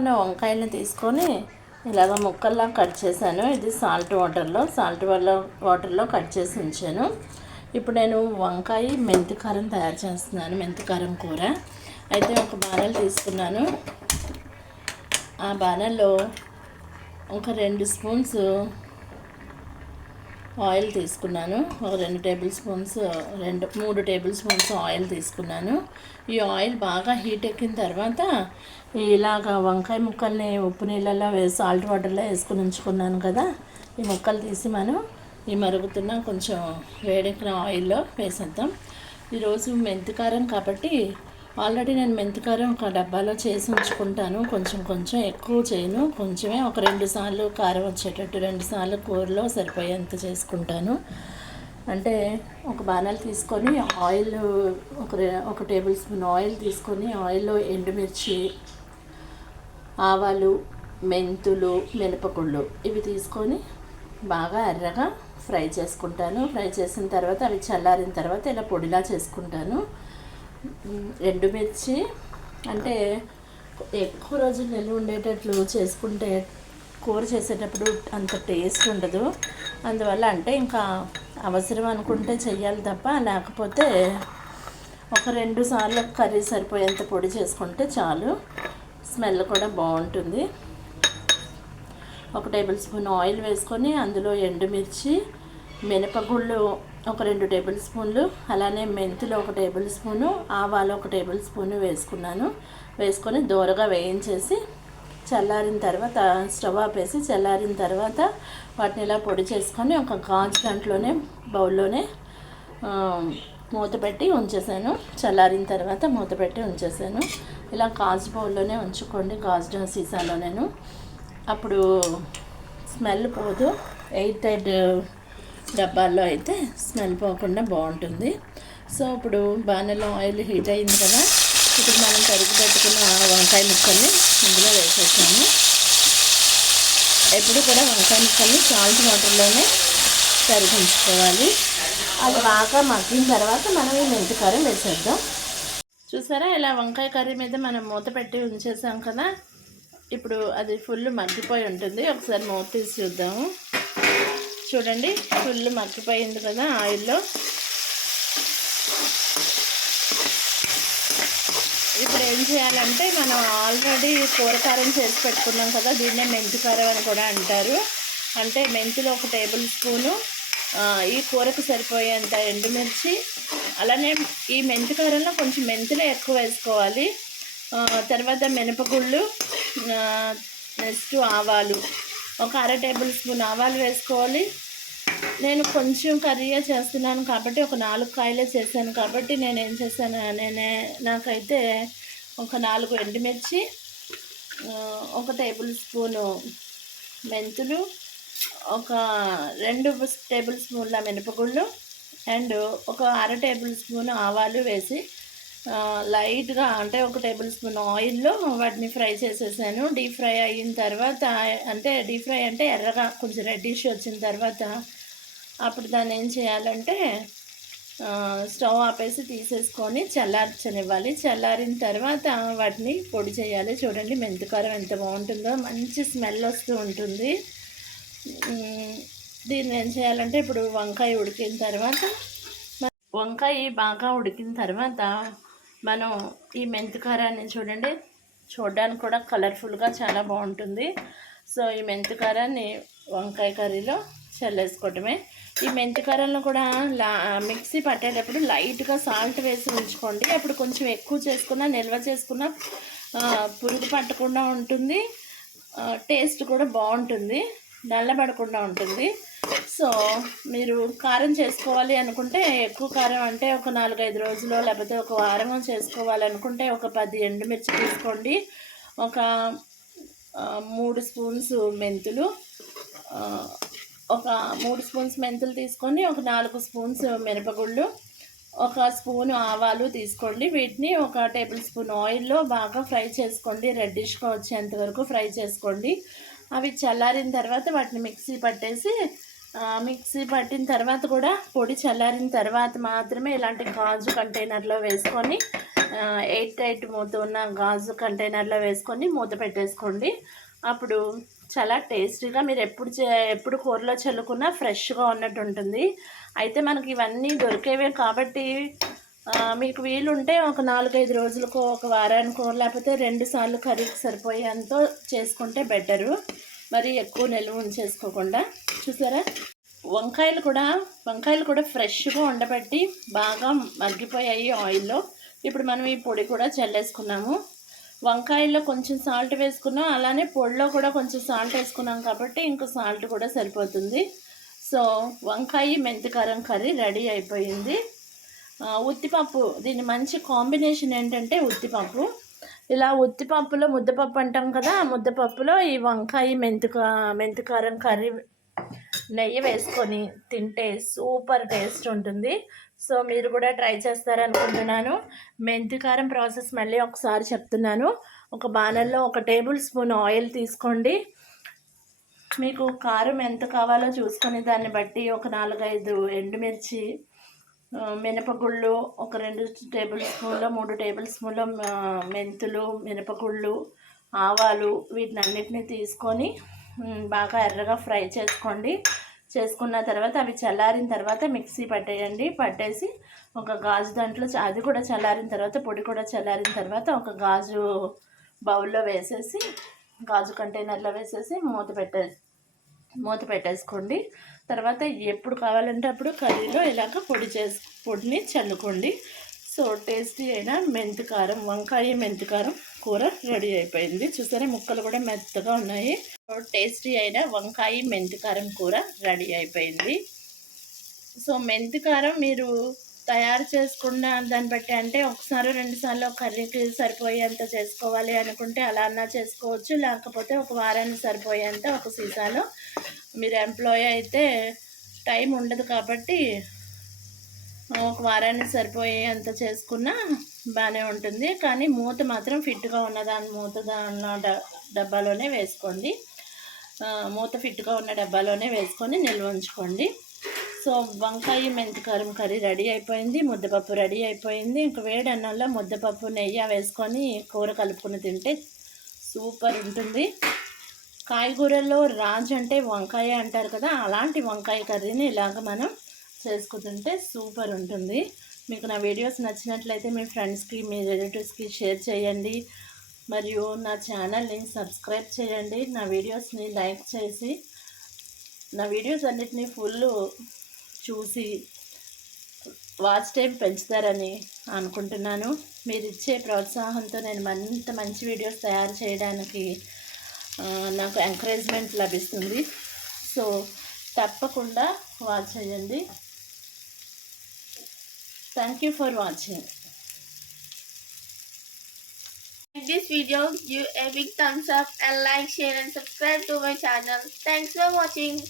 ఉన్న వంకాయలను తీసుకొని ఇలాగ ముక్కల్లా కట్ చేశాను. ఇది సాల్ట్ వాటర్లో సాల్ట్ వల్ల వాటర్లో కట్ చేసి ఉంచాను. ఇప్పుడు నేను వంకాయ మెంతి కారం తయారు చేస్తున్నాను మెంతి కారం కూర. అయితే ఒక బాణలు తీసుకున్నాను. ఆ బాణల్లో ఒక రెండు స్పూన్స్ ఆయిల్ తీసుకున్నాను. ఒక రెండు టేబుల్ స్పూన్స్ రెండు మూడు టేబుల్ స్పూన్స్ ఆయిల్ తీసుకున్నాను. ఈ ఆయిల్ బాగా హీట్ ఎక్కిన తర్వాత ఇలాగ వంకాయ ముక్కల్ని ఉప్పు నీళ్ళలో వేసి సాల్ట్ వాటర్లో వేసుకుని ఉంచుకున్నాను కదా. ఈ ముక్కలు తీసి మనం ఈ మరుగుతున్న కొంచెం వేడెక్కిన ఆయిల్లో వేసేద్దాం. ఈరోజు మెంతికారం కాబట్టి ఆల్రెడీ నేను మెంతికారం ఒక డబ్బాలో చేసి ఉంచుకుంటాను. కొంచెం కొంచెం ఎక్కువ చేయను. కొంచెమే ఒక రెండు సార్లు కారం వచ్చేటట్టు రెండు సార్లు కూరలో సరిపోయేంత చేసుకుంటాను. అంటే ఒక బాణాలు తీసుకొని ఆయిల్ ఒక ఒక టేబుల్ స్పూన్ ఆయిల్ తీసుకొని ఆయిల్లో ఎండుమిర్చి ఆవాలు మెంతులు మినపగుళ్ళు ఇవి తీసుకొని బాగా ఎర్రగా ఫ్రై చేసుకుంటాను. ఫ్రై చేసిన తర్వాత అవి చల్లారిన తర్వాత ఇలా పొడిలా చేసుకుంటాను. ఎండుమిర్చి అంటే ఎక్కువ రోజులు నిల్వ ఉండేటట్లు చేసుకుంటే కూర చేసేటప్పుడు అంత టేస్ట్ ఉండదు. అందువల్ల అంటే ఇంకా అవసరం అనుకుంటే చెయ్యాలి తప్ప లేకపోతే ఒక రెండు సార్లు కర్రీ సరిపోయేంత పొడి చేసుకుంటే చాలు. స్మెల్ కూడా బాగుంటుంది. ఒక టేబుల్ స్పూన్ ఆయిల్ వేసుకొని అందులో ఎండుమిర్చి మినపగుళ్ళు ఒక రెండు టేబుల్ స్పూన్లు అలానే మెంతులు ఒక టేబుల్ స్పూను ఆవాలు ఒక టేబుల్ స్పూను వేసుకున్నాను. వేసుకొని దోరగా వేయించేసి చల్లారిన తర్వాత స్టవ్ ఆపేసి చల్లారిన తర్వాత వాటిని ఇలా పొడి చేసుకొని ఒక గాజు దాంట్లోనే బౌల్లోనే మూత పెట్టి ఉంచేసాను. చల్లారిన తర్వాత మూత పెట్టి ఉంచేసాను. ఇలా గాజు బౌల్లోనే ఉంచుకోండి గాజు సీసాలో నేను అప్పుడు స్మెల్ పోదు. ఎయిట్ ఎయిట్ డబ్బాల్లో అయితే స్మెల్ పోకుండా బాగుంటుంది. సో ఇప్పుడు బాణలో ఆయిల్ హీట్ అయింది కదా ఇప్పుడు మనం తరిగి పెట్టుకున్న వంకాయ ముక్కల్ని ఇందులో వేసేసాము. ఎప్పుడు కూడా వంకాయ ముక్కల్ని సాల్ట్ వాటర్లోనే తరిగించుకోవాలి. అది బాగా మగ్గిన తర్వాత మనం ఈ మెంతికారం వేసేద్దాం. చూసారా ఇలా వంకాయ కర్రీ మీద మనం మూత పెట్టి ఉంచేసాం కదా ఇప్పుడు అది ఫుల్ మగ్గిపోయి ఉంటుంది. ఒకసారి మూత తీసి చూద్దాము. చూడండి ఫుల్ మగ్గిపోయింది కదా ఆయిల్లో. ఇప్పుడు ఏం చేయాలంటే మనం ఆల్రెడీ కూరకారం చేసి పెట్టుకున్నాం కదా దీన్నే మెంతి కారం అని కూడా అంటారు. అంటే మెంతిలో ఒక టేబుల్ స్పూను ఈ కూరకు సరిపోయేంత ఎండుమిర్చి అలానే ఈ మెంతి కారంలో కొంచెం మెంతులే ఎక్కువ వేసుకోవాలి. తర్వాత మినపగుళ్ళు నెక్స్ట్ ఆవాలు. ఒక అర టేబుల్ స్పూన్ ఆవాలు వేసుకోవాలి. నేను కొంచెం కర్రీగా చేస్తున్నాను కాబట్టి ఒక నాలుగు కాయలే చేశాను కాబట్టి నేను ఏం చేశాను నేనే నాకైతే ఒక నాలుగు ఎండుమిర్చి ఒక టేబుల్ స్పూను మెంతులు ఒక రెండు టేబుల్ స్పూన్ల మినపగుళ్ళు అండ్ ఒక అర టేబుల్ స్పూన్ ఆవాలు వేసి లైట్గా అంటే ఒక టేబుల్ స్పూన్ ఆయిల్లో వాటిని ఫ్రై చేసేసాను. డీప్ ఫ్రై అయిన తర్వాత అంటే డీప్ ఫ్రై అంటే ఎర్రగా కొంచెం రెడ్డిష్ వచ్చిన తర్వాత అప్పుడు దాన్ని ఏం చేయాలంటే స్టవ్ ఆపేసి తీసేసుకొని చల్లార్చనివ్వాలి. చల్లారిన తర్వాత వాటిని పొడి చేయాలి. చూడండి మెంతికారం ఎంత బాగుంటుందో మంచి స్మెల్ వస్తూ ఉంటుంది. దీన్ని ఏం చేయాలంటే ఇప్పుడు వంకాయ ఉడికిన తర్వాత వంకాయ బాగా ఉడికిన తర్వాత మనం ఈ మెంతికారాన్ని చూడండి. చూడడానికి కూడా కలర్ఫుల్గా చాలా బాగుంటుంది. సో ఈ మెంతికారాన్ని వంకాయ కర్రీలో చల్లేసుకోవటమే. ఈ మెంతికారంలో కూడా లా మిక్సీ పట్టేటప్పుడు లైట్గా సాల్ట్ వేసి ఉంచుకోండి. అప్పుడు కొంచెం ఎక్కువ చేసుకున్న నిల్వ చేసుకున్న పురుగు పట్టకుండా ఉంటుంది. టేస్ట్ కూడా బాగుంటుంది. నల్లబడకుండా ఉంటుంది. సో మీరు కారం చేసుకోవాలి అనుకుంటే ఎక్కువ కారం అంటే ఒక నాలుగైదు రోజులు లేకపోతే ఒక వారం చేసుకోవాలనుకుంటే ఒక పది ఎండుమిర్చి తీసుకోండి. ఒక మూడు స్పూన్స్ మెంతులు ఒక మూడు స్పూన్స్ మెంతులు తీసుకొని ఒక నాలుగు స్పూన్స్ మినపగుళ్ళు ఒక స్పూన్ ఆవాలు తీసుకోండి. వీటిని ఒక టేబుల్ స్పూన్ ఆయిల్లో బాగా ఫ్రై చేసుకోండి. రెడ్డిష్గా వచ్చేంత వరకు ఫ్రై చేసుకోండి. అవి చల్లారిన తర్వాత వాటిని మిక్సీ పట్టేసి మిక్సీ పట్టిన తర్వాత కూడా పొడి చల్లారిన తర్వాత మాత్రమే ఇలాంటి గాజు కంటైనర్లో వేసుకొని ఎయిట్ ఎయిట్ మూత ఉన్న గాజు కంటైనర్లో వేసుకొని మూత పెట్టేసుకోండి. అప్పుడు చాలా టేస్టీగా మీరు ఎప్పుడు చే ఎప్పుడు కూరలో చల్లుకున్నా ఫ్రెష్గా ఉన్నట్టు ఉంటుంది. అయితే మనకి ఇవన్నీ దొరికేవే కాబట్టి మీకు వీలుంటే ఒక నాలుగైదు రోజులకు ఒక వారానికో లేకపోతే రెండు సార్లు కర్రీకి సరిపోయేంతో చేసుకుంటే బెటరు. మరి ఎక్కువ నిల్వ ఉంచేసుకోకుండా. చూసారా? వంకాయలు కూడా వంకాయలు కూడా ఫ్రెష్గా ఉండబట్టి బాగా మగ్గిపోయాయి ఆయిల్లో. ఇప్పుడు మనం ఈ పొడి కూడా చల్లేసుకున్నాము. వంకాయల్లో కొంచెం సాల్ట్ వేసుకున్నాం. అలానే పొడిలో కూడా కొంచెం సాల్ట్ వేసుకున్నాం కాబట్టి ఇంకా సాల్ట్ కూడా సరిపోతుంది. సో వంకాయ మెంతికారం కర్రీ రెడీ అయిపోయింది. ఉత్తిపప్పు దీని మంచి కాంబినేషన్ ఏంటంటే ఉత్తిపప్పు. ఇలా ఉత్తిపప్పులో ముద్దపప్పు అంటాం కదా ముద్దపప్పులో ఈ వంకాయ మెంతుక మెంతికారం కర్రీ నెయ్యి వేసుకొని తింటే సూపర్ టేస్ట్ ఉంటుంది. సో మీరు కూడా ట్రై చేస్తారనుకుంటున్నాను. మెంతికారం ప్రాసెస్ మళ్ళీ ఒకసారి చెప్తున్నాను. ఒక బాణల్లో ఒక టేబుల్ స్పూన్ ఆయిల్ తీసుకోండి. మీకు కారం ఎంత కావాలో చూసుకొని దాన్ని బట్టి ఒక నాలుగైదు ఎండుమిర్చి మినపగుళ్ళు ఒక రెండు టేబుల్ స్పూన్లు మూడు టేబుల్ స్పూన్లు మెంతులు మినపగుళ్ళు ఆవాలు వీటినన్నిటిని తీసుకొని బాగా ఎర్రగా ఫ్రై చేసుకోండి. చేసుకున్న తర్వాత అవి చల్లారిన తర్వాత మిక్సీ పట్టేయండి. పట్టేసి ఒక గాజు దాంట్లో అది కూడా చల్లారిన తర్వాత పొడి కూడా చల్లారిన తర్వాత ఒక గాజు బౌల్లో వేసేసి గాజు కంటైనర్లో వేసేసి మూత పెట్టే మూత పెట్టేసుకోండి. తర్వాత ఎప్పుడు కావాలంటే అప్పుడు కర్రీలో ఇలాగ పొడి చేసి పొడిని చల్లుకోండి. సో టేస్టీ అయిన మెంతికారం వంకాయ మెంతికారం కూర రెడీ అయిపోయింది. చూసారా ముక్కలు కూడా మెత్తగా ఉన్నాయి. టేస్టీ అయిన వంకాయ మెంతికారం కూర రెడీ అయిపోయింది. సో మెంతికారం మీరు తయారు చేసుకున్న దాన్ని బట్టి అంటే ఒకసారి రెండు సార్లు కర్రీకి సరిపోయేంత చేసుకోవాలి అనుకుంటే అలా అన్నా చేసుకోవచ్చు. లేకపోతే ఒక వారానికి సరిపోయేంత ఒక సీసాలో మీరు ఎంప్లాయీ అయితే టైం ఉండదు కాబట్టి ఒక వారానికి సరిపోయేంత చేసుకున్నా బాగానే ఉంటుంది. కానీ మూత మాత్రం ఫిట్గా ఉన్న దాని మూత దాని డబ్బాలోనే వేసుకోండి. మూత ఫిట్గా ఉన్న డబ్బాలోనే వేసుకొని నిల్వ ఉంచుకోండి. సో వంకాయ మెంతికారం కర్రీ రెడీ అయిపోయింది ముద్దపప్పు రెడీ అయిపోయింది. ఇంక వేడి అన్నంలో ముద్దపప్పు నెయ్యి వేసుకొని కూర కలుపుకొని తింటే సూపర్ ఉంటుంది. కాయగూరల్లో రాజు అంటే వంకాయ అంటారు కదా అలాంటి వంకాయ కర్రీని ఇలాగ మనం చేసుకుంటుంటే సూపర్ ఉంటుంది. మీకు నా వీడియోస్ నచ్చినట్లయితే మీ ఫ్రెండ్స్కి మీ రిలేటివ్స్కి షేర్ చేయండి. మరియు నా ఛానల్ని సబ్స్క్రైబ్ చేయండి. నా వీడియోస్ని లైక్ చేసి నా వీడియోస్ అన్నిటినీ ఫుల్ చూసి వాచ్ టైం పెంచుతారని అనుకుంటున్నాను. మీరు ఇచ్చే ప్రోత్సాహంతో నేను మరింత మంచి వీడియోస్ తయారు చేయడానికి నాకు ఎంకరేజ్మెంట్ లభిస్తుంది. సో తప్పకుండా వాచ్ చేయండి. Thank you for watching Like this video, give a big thumbs up and like, share and subscribe to my channel. Thanks for watching.